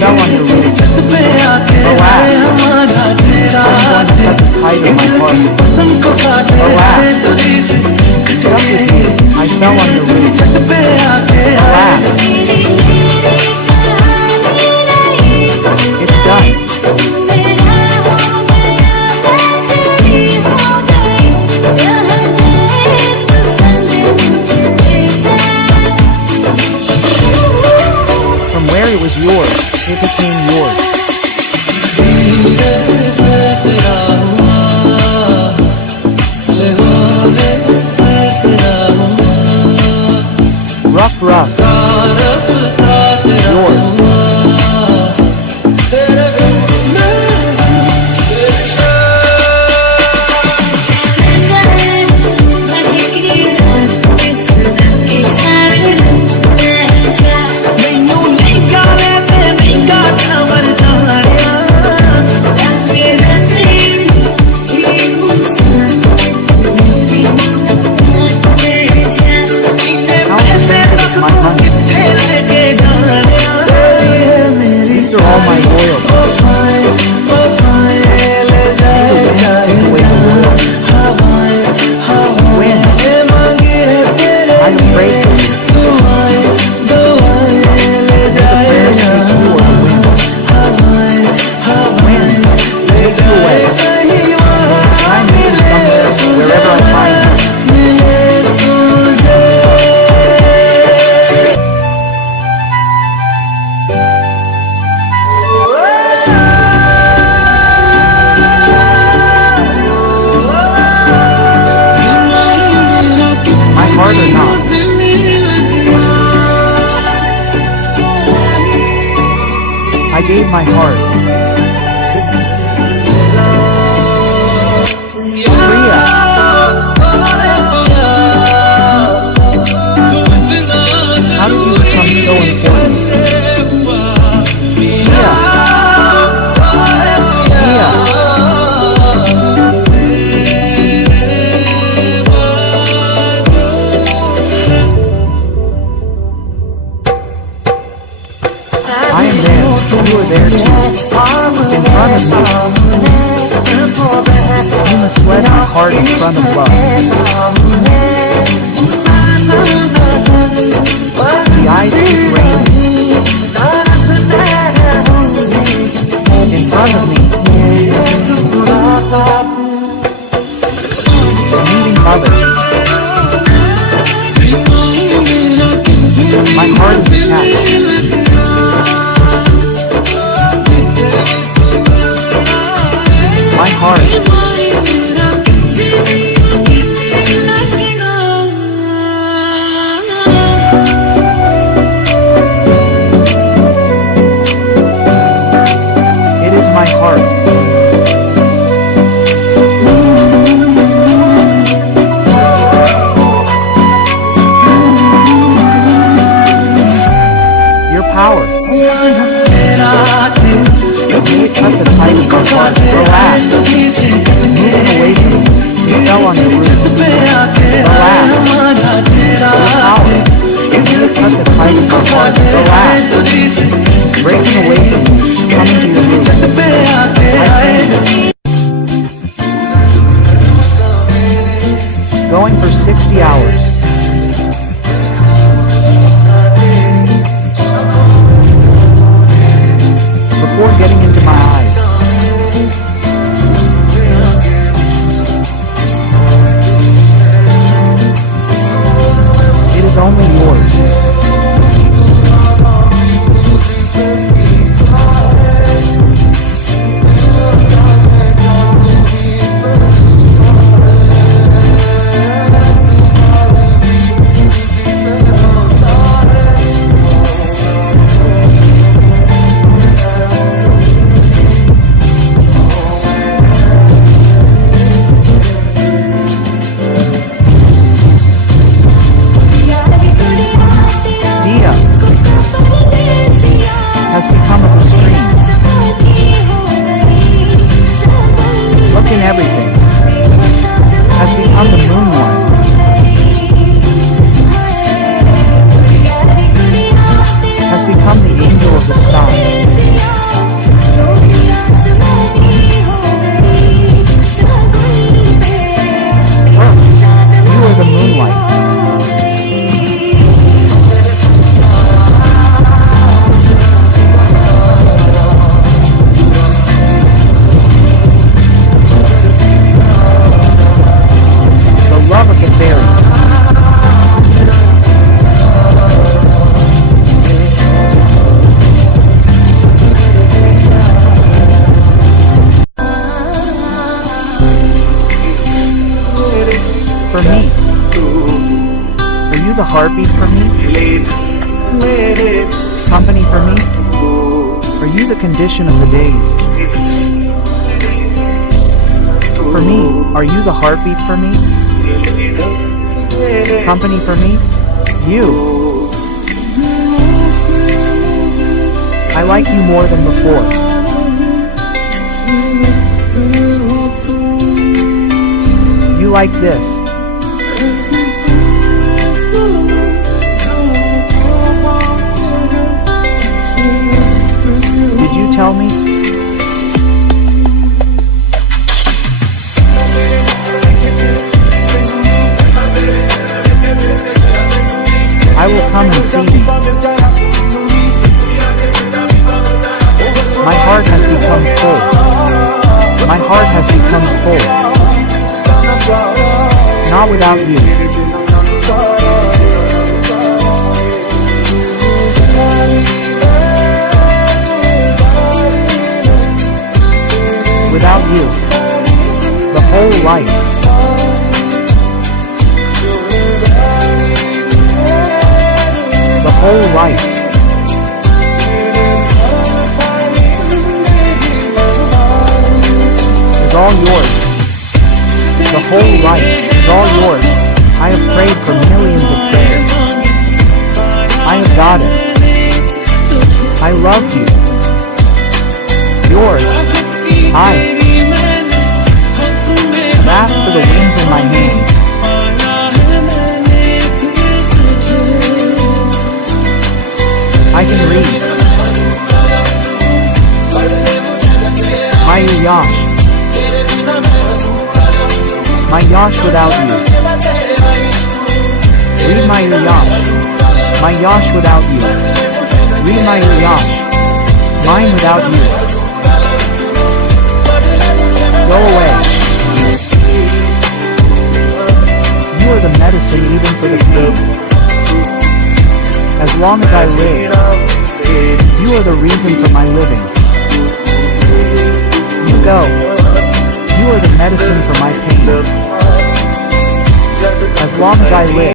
fell on your roof. Alas, I'm going to cut the kite of my heart. Alas, stuck with you, I fell on your roof. Alas, it's done. From where it was yours, it became yours. Rough, rough. Yours. These are all my loyalties. May the winds take away the loyalties. Winds, I have prayed for you. May the prayers take you or the winds. Winds, take you away. Find me somewhere, wherever I find you. Heart or not. I gave my heart. Priya. How did you become so important? Priya. Priya. I am there, you are there too. In front of me. You must let my heart in front of love. The eyes keep raining. In front of me. Meeting mother. My heart is attached. My heart. It is my heart. Your power. May it cut the kite of my heart. Relax. Moving away from me. You fell on the roof. Relax. Your power. May it cut the kite of my heart. Relax. Breaking away from me. Coming to your roof. I pain. Going for 60 hours. Before getting into my eyes. It is only yours. the angel of the sky. Earth, you are the moonlight. The love of the fairies. For me, are you the heartbeat for me? Company for me? Are you the condition of the days? For me, are you the heartbeat for me? Company for me? You. I like you more than before. You like this. Did you tell me? I will come and see me. My heart has become full. My heart has become full. Not without you. Without you, the whole life. The whole life is all yours. The whole life is all yours. I have prayed for millions of prayers. I have got it. I loved you. Yours. I have asked for the wings in my hands. I can read. My yash. My yash without you. Read my yash. My yash without you. Read my yash. Mine without you. Go away. You are the medicine even for the pain. As long as I live, you are the reason for my living. You go. You are the medicine for my pain. As long as I live.